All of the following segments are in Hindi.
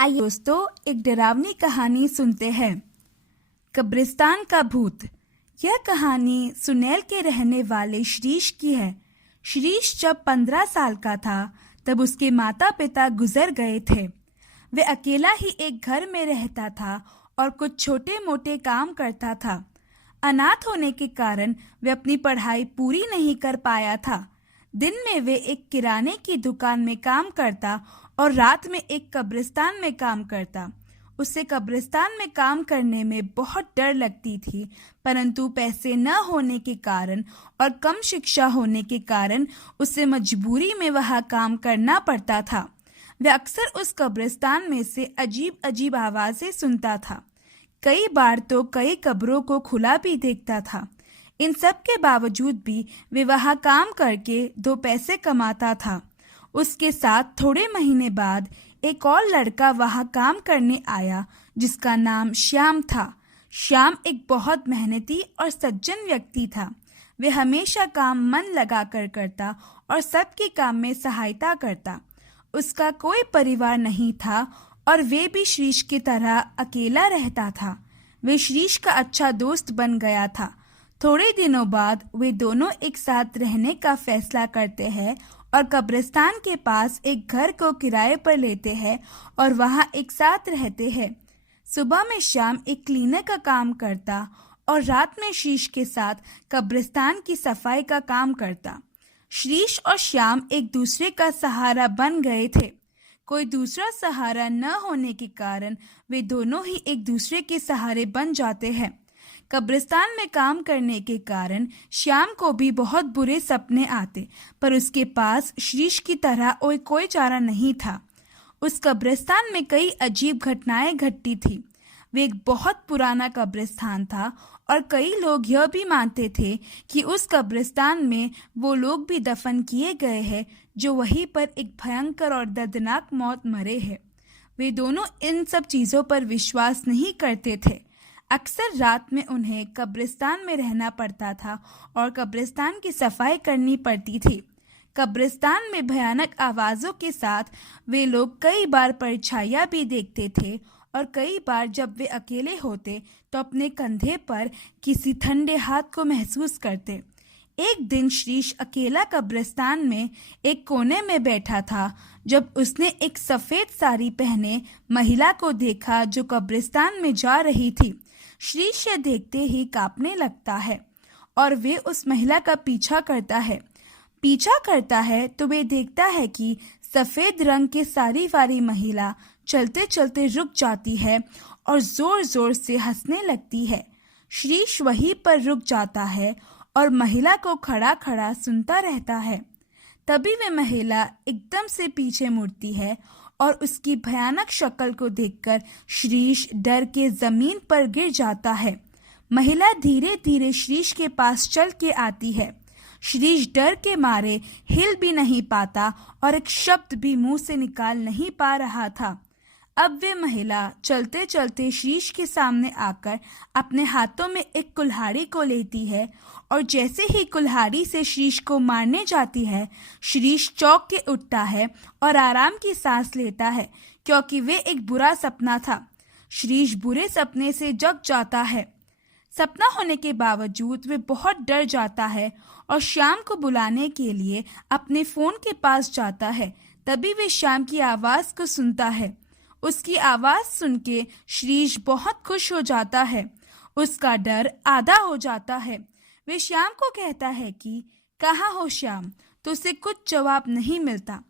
आइए दोस्तों एक डरावनी कहानी सुनते हैं। कब्रिस्तान का भूत। यह कहानी सुनेल के रहने वाले श्रीश की है। श्रीश जब 15 साल का था तब उसके माता पिता गुजर गए थे। वे अकेला ही एक घर में रहता था और कुछ छोटे मोटे काम करता था। अनाथ होने के कारण वे अपनी पढ़ाई पूरी नहीं कर पाया था। दिन में वे एक किराने की दुकान में काम करता और रात में एक कब्रिस्तान में काम करता। उसे कब्रिस्तान में काम करने में बहुत डर लगती थी, परंतु पैसे न होने के कारण और कम शिक्षा होने के कारण उसे मजबूरी में वह काम करना पड़ता था। वह अक्सर उस कब्रिस्तान में से अजीब अजीब आवाज़ें सुनता था। कई बार तो कई कब्रों को खुला भी देखता था। इन सब के बावजूद भी वे वहाँ काम करके 2 पैसे कमाता था। उसके साथ थोड़े महीने बाद एक और लड़का वहाँ काम करने आया जिसका नाम श्याम था। श्याम एक बहुत मेहनती और सज्जन व्यक्ति था। वे हमेशा काम मन लगाकर करता और सबके काम में सहायता करता। उसका कोई परिवार नहीं था और वे भी श्रीश की तरह अकेला रहता था। वे श्रीश का अच्छा दोस्त बन गया था। थोड़े दिनों बाद वे दोनों एक साथ रहने का फैसला करते हैं और कब्रिस्तान के पास एक घर को किराए पर लेते हैं और वहां एक साथ रहते हैं। सुबह में श्याम एक क्लीनर का काम करता और रात में श्रीश के साथ कब्रिस्तान की सफाई का काम करता। श्रीश और श्याम एक दूसरे का सहारा बन गए थे। कोई दूसरा सहारा न होने के कारण वे दोनों ही एक दूसरे के सहारे बन जाते हैं। कब्रिस्तान में काम करने के कारण श्याम को भी बहुत बुरे सपने आते, पर उसके पास श्रीश की तरह कोई चारा नहीं था। उस कब्रिस्तान में कई अजीब घटनाएं घटती थी। वे एक बहुत पुराना कब्रिस्तान था और कई लोग यह भी मानते थे कि उस कब्रिस्तान में वो लोग भी दफन किए गए हैं जो वहीं पर एक भयंकर और दर्दनाक मौत मरे हैं। वे दोनों इन सब चीज़ों पर विश्वास नहीं करते थे। अक्सर रात में उन्हें कब्रिस्तान में रहना पड़ता था और कब्रिस्तान की सफाई करनी पड़ती थी। कब्रिस्तान में भयानक आवाज़ों के साथ वे लोग कई बार परछाइयाँ भी देखते थे और कई बार जब वे अकेले होते तो अपने कंधे पर किसी ठंडे हाथ को महसूस करते। एक दिन श्रीश अकेला कब्रिस्तान में एक कोने में बैठा था जब उसने एक सफ़ेद साड़ी पहने महिला को देखा जो कब्रिस्तान में जा रही थी। श्रीश ये देखते ही कांपने लगता है और वे उस महिला का पीछा करता है तो वे देखता है कि सफ़ेद रंग की साड़ी वाली महिला चलते चलते रुक जाती है और ज़ोर ज़ोर से हंसने लगती है। श्रीश वहीं पर रुक जाता है और महिला को खड़ा खड़ा सुनता रहता है। तभी वे महिला एकदम से पीछे मुड़ती है और उसकी भयानक शक्ल को देखकर श्रीश डर के जमीन पर गिर जाता है। महिला धीरे धीरे श्रीश के पास चल के आती है। श्रीश डर के मारे हिल भी नहीं पाता और एक शब्द भी मुंह से निकाल नहीं पा रहा था। अब वे महिला चलते चलते श्रीश के सामने आकर अपने हाथों में एक कुल्हाड़ी को लेती है और जैसे ही कुल्हाड़ी से श्रीश को मारने जाती है, श्रीश चौंक के उठता है और आराम की सांस लेता है क्योंकि वे एक बुरा सपना था। श्रीश बुरे सपने से जग जाता है। सपना होने के बावजूद वे बहुत डर जाता है और श्याम को बुलाने के लिए अपने फ़ोन के पास जाता है। तभी वे श्याम की आवाज़ को सुनता है। उसकी आवाज़ सुन के श्रीश बहुत खुश हो जाता है। उसका डर आधा हो जाता है। वे श्याम को कहता है कि कहाँ हो श्याम, तो उसे कुछ जवाब नहीं मिलता।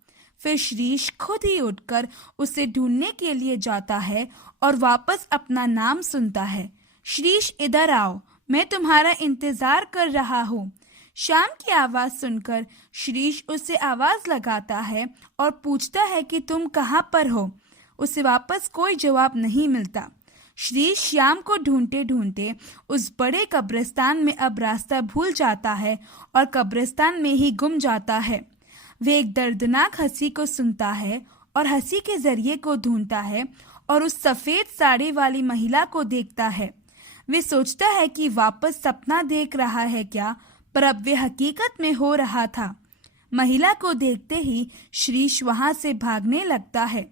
फिर श्रीश खुद ही उठकर उसे ढूंढने के लिए जाता है और वापस अपना नाम सुनता है। श्रीश इधर आओ, मैं तुम्हारा इंतज़ार कर रहा हूँ। श्याम की आवाज़ सुनकर श्रीश उसे आवाज़ लगाता है और पूछता है कि तुम कहाँ पर हो। उसे वापस कोई जवाब नहीं मिलता। श्रीश श्याम को ढूंढते ढूंढते उस बड़े कब्रिस्तान में अब रास्ता भूल जाता है और कब्रिस्तान में ही गुम जाता है। वे एक दर्दनाक हंसी को सुनता है और हंसी के जरिए को ढूंढता है और उस सफ़ेद साड़ी वाली महिला को देखता है। वे सोचता है कि वापस सपना देख रहा है क्या, पर अब वे हकीकत में हो रहा था। महिला को देखते ही श्रीश वहां से भागने लगता है।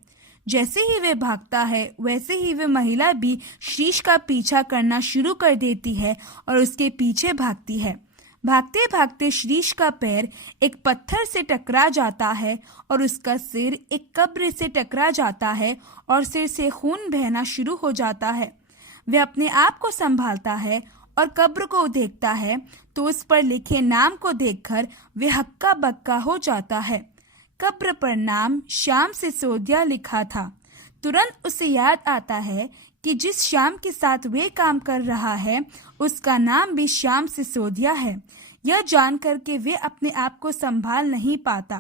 जैसे ही वे भागता है वैसे ही वे महिला भी श्रीश का पीछा करना शुरू कर देती है और उसके पीछे भागती है। भागते भागते श्रीश का पैर एक पत्थर से टकरा जाता है और उसका सिर एक कब्र से टकरा जाता है और सिर से खून बहना शुरू हो जाता है। वह अपने आप को संभालता है और कब्र को देखता है तो उस पर लिखे नाम को देखकर वह हक्का बक्का हो जाता है। कब्र पर नाम श्याम सिसोदिया लिखा था। तुरंत उसे याद आता है कि जिस श्याम के साथ वे काम कर रहा है उसका नाम भी श्याम सिसोदिया है। यह जानकर के वे अपने आप को संभाल नहीं पाता।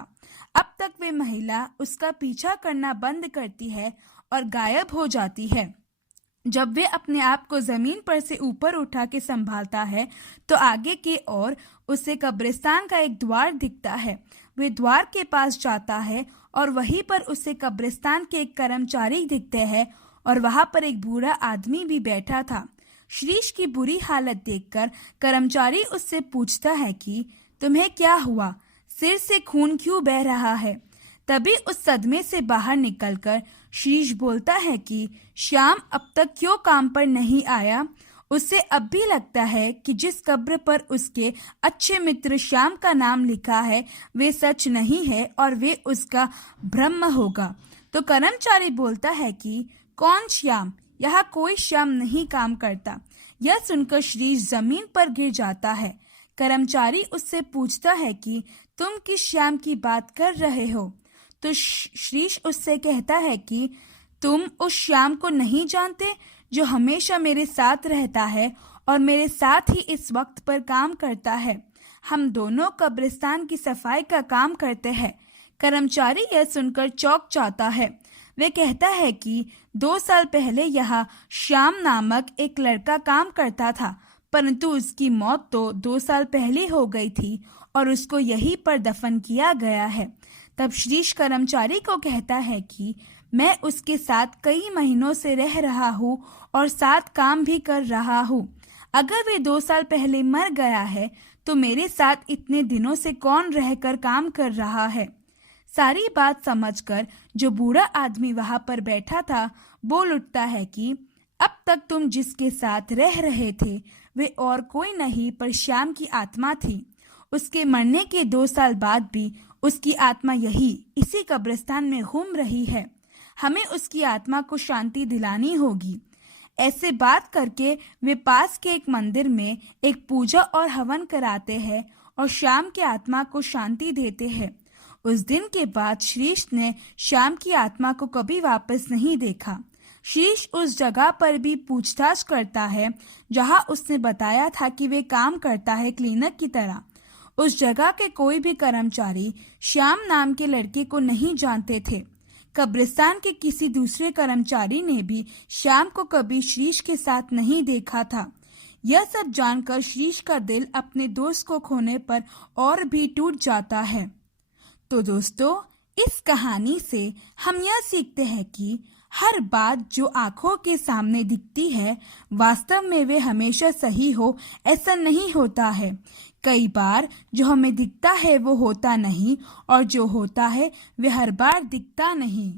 अब तक वे महिला उसका पीछा करना बंद करती है और गायब हो जाती है। जब वे अपने आप को जमीन पर से ऊपर उठा के संभालता है तो आगे की ओर उसे कब्रिस्तान का एक द्वार दिखता है। वे द्वार के पास जाता है और वहीं पर उसे कब्रिस्तान के एक कर्मचारी दिखते हैं और वहां पर एक बूढ़ा आदमी भी बैठा था। श्रीश की बुरी हालत देखकर कर्मचारी उससे पूछता है कि तुम्हें क्या हुआ, सिर से खून क्यों बह रहा है। तभी उस सदमे से बाहर निकलकर श्रीश बोलता है कि श्याम अब तक क्यों काम पर नहीं आया। उसे अब भी लगता है कि जिस कब्र पर उसके अच्छे मित्र श्याम का नाम लिखा है वे सच नहीं है और वे उसका भ्रम होगा। तो कर्मचारी बोलता है कि कौन श्याम, यहाँ कोई श्याम नहीं काम करता। यह सुनकर श्रीश जमीन पर गिर जाता है। कर्मचारी उससे पूछता है कि तुम किस श्याम की बात कर रहे हो। तो श्रीश उससे कहता है कि तुम उस श्याम को नहीं जानते जो हमेशा मेरे साथ रहता है और मेरे साथ ही इस वक्त पर काम करता है। हम दोनों कब्रिस्तान की सफाई का काम करते हैं। कर्मचारी यह सुनकर चौंक जाता है। वे कहता है कि 2 साल पहले यहाँ श्याम नामक एक लड़का काम करता था, परंतु उसकी मौत तो 2 साल पहले हो गई थी और उसको यहीं पर दफन किया गया है। तब श्रीश कर्मचारी को कहता है कि मैं उसके साथ कई महीनों से रह रहा हूँ और साथ काम भी कर रहा हूँ। अगर वे 2 साल पहले मर गया है तो मेरे साथ इतने दिनों से कौन रहकर काम कर रहा है। सारी बात समझकर जो बूढ़ा आदमी वहां पर बैठा था बोल उठता है कि अब तक तुम जिसके साथ रह रहे थे वे और कोई नहीं पर श्याम की आत्मा थी। उसके मरने के 2 साल बाद भी उसकी आत्मा इसी कब्रिस्तान में घूम रही है। हमें उसकी आत्मा को शांति दिलानी होगी। ऐसे बात करके वे पास के एक मंदिर में एक पूजा और हवन कराते हैं और श्याम की आत्मा को शांति देते हैं। उस दिन के बाद श्रीश ने श्याम की आत्मा को कभी वापस नहीं देखा। श्रीश उस जगह पर भी पूछताछ करता है जहां उसने बताया था कि वे काम करता है क्लीनर की तरह। उस जगह के कोई भी कर्मचारी श्याम नाम के लड़के को नहीं जानते थे। कब्रिस्तान के किसी दूसरे कर्मचारी ने भी श्याम को कभी श्रीश के साथ नहीं देखा था। यह सब जानकर श्रीश का दिल अपने दोस्त को खोने पर और भी टूट जाता है। तो दोस्तों, इस कहानी से हम यह सीखते हैं कि हर बात जो आंखों के सामने दिखती है वास्तव में वे हमेशा सही हो ऐसा नहीं होता है। कई बार जो हमें दिखता है वो होता नहीं और जो होता है वे हर बार दिखता नहीं।